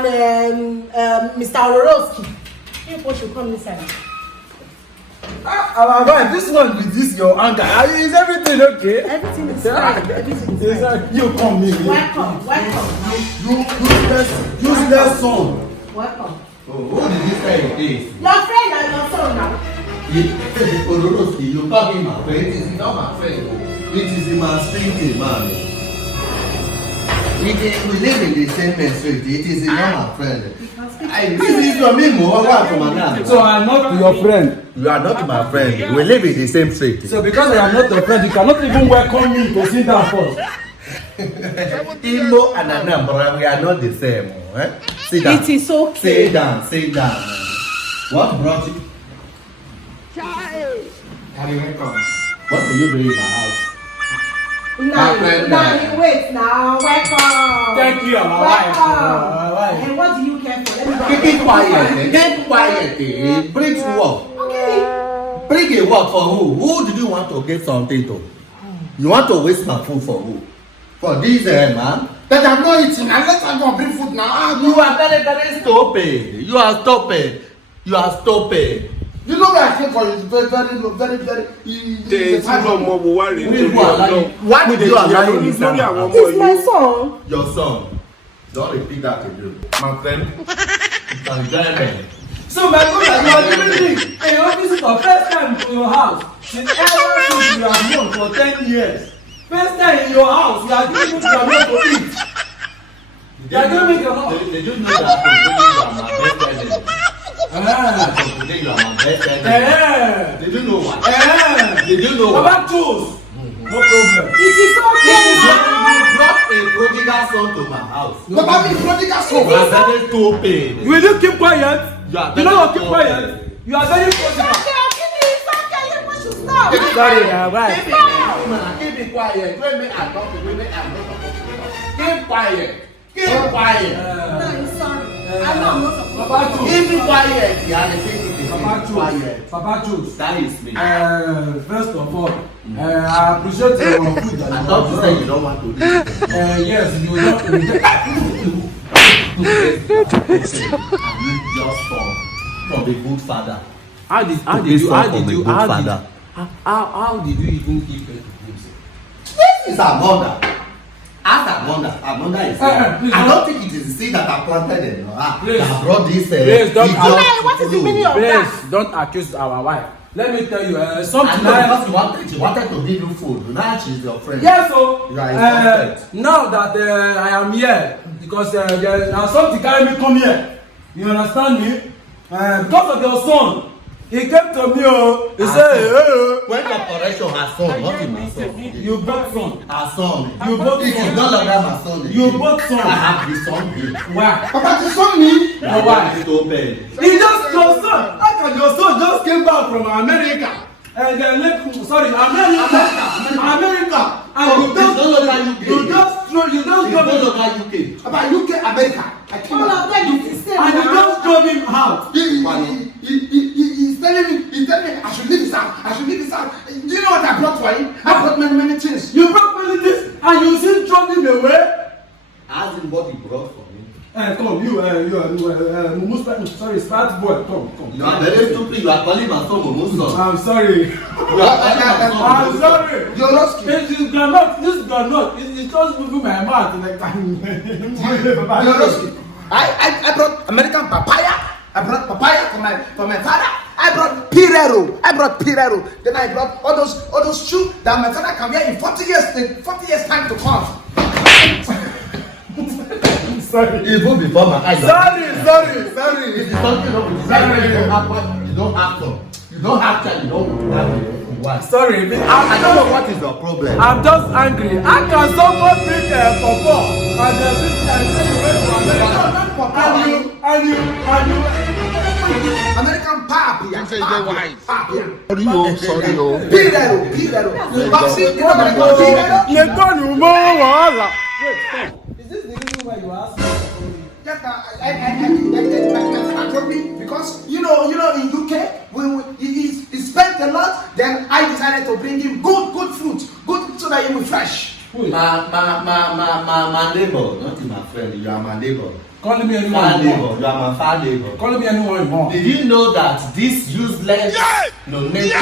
and Mr. Ororowski. People should come inside. My wife, this one with this your anger. Is everything okay? Everything is fine. Everything is fine. You come here. Welcome. You useless son. Welcome. Oh, who did this guy is? Your friend and your son now. You call him my friend. It is not my friend. It is a man's man. We live in the same street. It is not my friend. This is your memo. So I'm not your friend. You are not my friend. We live in the same street. So because I am not your friend, you cannot even welcome me to sit down first. Igbo and Anambra, we are not the same. Eh? Sit down. It is okay. Sit down. What brought you? Welcome. What do you do in my house? Now, wait now. Welcome. Thank you, my wife. And what do you care for? Let me go. Keep quiet. Keep quiet. Bring work. Okay. Bring a work for who? Who did you want to get something to? You want to waste my food for who? For this man? But I'm not eating. Unless I go bring food now. You are very, very stupid. You are stupid. You are stupid. You know where I came from? It's very. Why did you allow him? It's my son. Your son. Don't repeat that again. My friend. Enjoyment. So my brother, you are living in your visit for first time to your house. Since ever since you have known for 10 years. First time in your house, you are giving me your milk to eat. You are giving me your milk. Did you know that today you are my best friend? Today you are my best friend. Did you know what? Did you know what? About choose. No problem. It is okay now. You brought a prodigal son to my house. Papa, me prodigal son. You are very stupid. Will you keep quiet? You are You very know keep stupid. quiet. You are very prodigal. It's okay. You should stop. Sorry, right. Keep it quiet. Let me talk to you. Keep quiet. Keep quiet. No, I'm sorry. I know I'm not supposed to. Papa choose. Keep it quiet. You are the thing. Papa choose. Papa choose. That is me. First of all, I appreciate your food. I thought you said you don't want to do it. Yes, you don't. Just from the good father. How did you even give birth to this? This is our mother. Ask our mother. Our mother is here. I don't think it is the seed that I planted in her heart that brought this. Please don't. What is the meaning of that? Please don't accuse our wife. Let me tell you something. She wanted to give you food. Now she's your friend. Yes, so You are important. now that I am here, because now something carry me come here. You understand me? Because of your son, he came to me. He said, when the correction her son, not in my son. "You both son, Her son. you both It is son, no longer my son. you both I son." have the son here. Why? Papa, the son me. Why? Stupid. He just your son. How can your son just came back from America? And then America. And you just drove him. About UK, America. All of them is the same. And you just drove him out. He's telling me I should leave his house. Do you know what I brought for him? I brought many things. You brought many things and you still drove him away. Ask him what he brought for me. Come, you are sorry, smart boy. Come. You are very stupid. You are calling my son Momuson. I'm sorry. You are calling my son I'm sorry. You're not This granite, it's just moving my mouth like I brought American papaya. I brought papaya for my father. I brought Pirero. Then I brought all those shoes that my father can wear in 40 years time to come. Sorry. Even before my eyes. Sorry. This is something wrong with you. You don't have to. You don't have to. You don't have why? Sorry, I don't know what is your problem. I'm just angry. How can someone bring a pawpaw and this guy say you went to America? And you American papaya. Sorry, no. Pirero. You know what I call Pirero? Wait, is this the reason why you asked me? Yes, I told me because you know in UK he spent a lot. Then I decided to bring him good fruit, good so that he will fresh. My neighbor, not my friend. You are my neighbor. Calling me anyone Far you neighbor. want. You are my far neighbor. Calling me anyone you want. Did you know that this useless, non-ethical,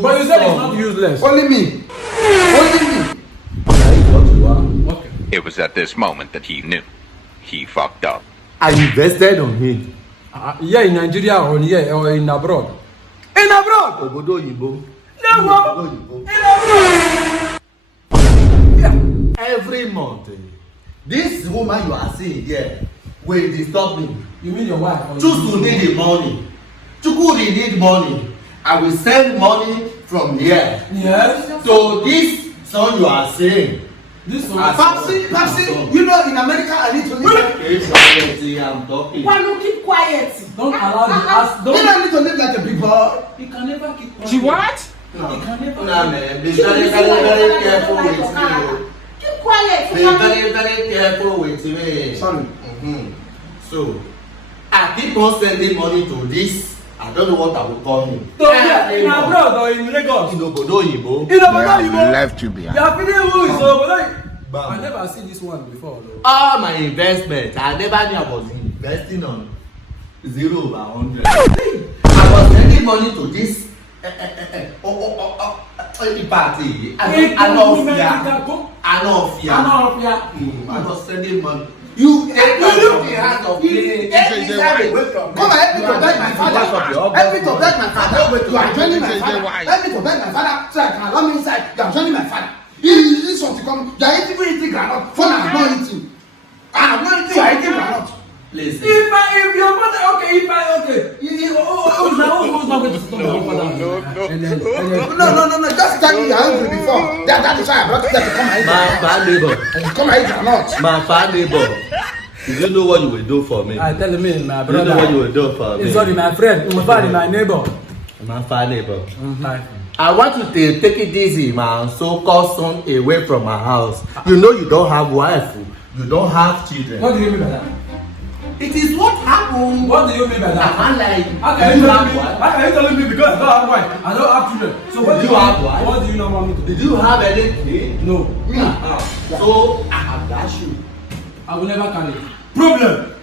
But you said it's not useless. Only me. Only me. Okay. It was at this moment that he knew. He fucked up. I invested on him. Yeah, in Nigeria or here or in abroad. In abroad! Obodo Oyinbo. No, Obodo Oyinbo. in abroad! Every month, this woman you are seeing here will disturb me. You mean your wife? Or Choose to need the money. Chukudi need money. I will send money from here. Yes. So this son you are saying. This one. Papsi, you know in America I need to live. I'm talking. Why you keep quiet? Don't allow the ass. You don't need to live like a big boy. You can never keep quiet. She what? No, You can never. no, man. Be very careful with me. Keep quiet. Be very careful with me. Sorry. So, I keep on sending money to this. I don't know what I will call him. So yeah, in abroad or in Lagos. In Obodo Oyinbo. In Obodo Oyinbo. left you behind. You are feeling who is Obodo? Bam. I never seen this one before though. All my investment, I never knew I was investing on 0/100. I was sending money to this party. I was sending money. You take out the hand of me. Come and help me to beg my father. Help me to beg my father. You are joining my father. Help me to beg my father so I can allow me inside. You are joining my father. This one to come. You are eating granite. Phone I have not eaten. I have not eaten. You are eating granite. Listen. If your mother okay, who's not going to stop your father? No. Just tell me you are hungry before. That is why I brought you there to come and eat. My far neighbor. And you come and eat granite. My far neighbor. You don't know what you will do for me. I tell me, my You don't know what you brother. will do for me. It's sorry, my friend. My father, my neighbor. My far neighbor. My I want you to take it easy, man. So-called son away from my house. You know you don't have wife. You don't have children. What do you mean by that? It is what happened. What do you mean by that? I'm like, How can you telling me because I don't have wife? I don't have children. So what Did do you have wife? What do you not want me to do? Did you have anything? No. So I have dashed you. I will never carry. Problem.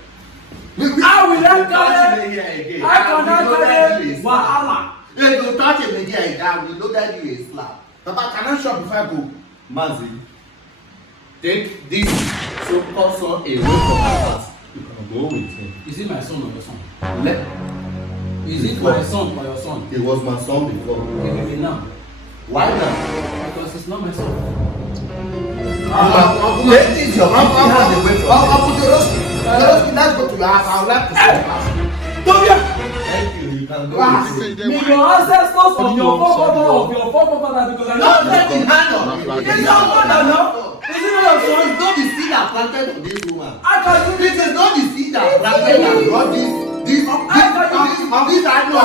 I will not carry. I cannot carry. Wahala. If you touch him again, I will know that you is slap. Papa, can I shop before I go? Mazi, take this so-called son away from my house. You can go with him. Is it my son or your son? Let. Is it my son or your son? It was my son before. Give me now. Why now? Because it's not my son. Take this your hand away from me. Let's go to your house. I would like to see your house. Tobia! Thank you. You can go Ah. with him. May your ancestors of your forefathers because I Don't know take the hand on me. It's your father now. Is it not your son? It's not the seed that planted on this woman. How can you This is not the seed that planted and brought this I know.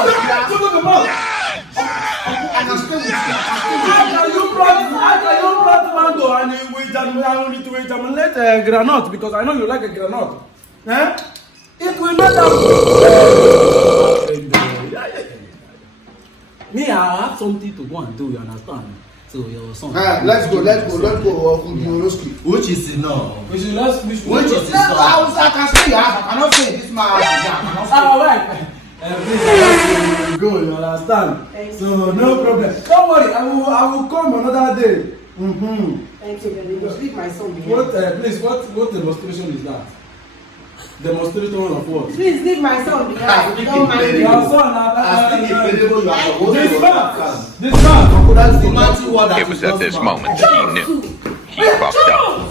I can stay with you. How can you plant mango and you wait and to germinate granite because I know you like a granite. Eh? It will not have. Me, I have something to go and do, you understand? So your son. Let's go. Which is enough. We should not. Which is I can stay in your house. I cannot stay in this man's house. Alright. Please, go, you understand? So no problem. Don't worry, I will come another day. Thank you, baby. Just leave my son behind. Please, what demonstration is that? Demonstration of what? Please leave my son behind. Don't mind me. Your son, this man. That's the mighty word that It was is at not this smart. moment that he knew. He fucked up.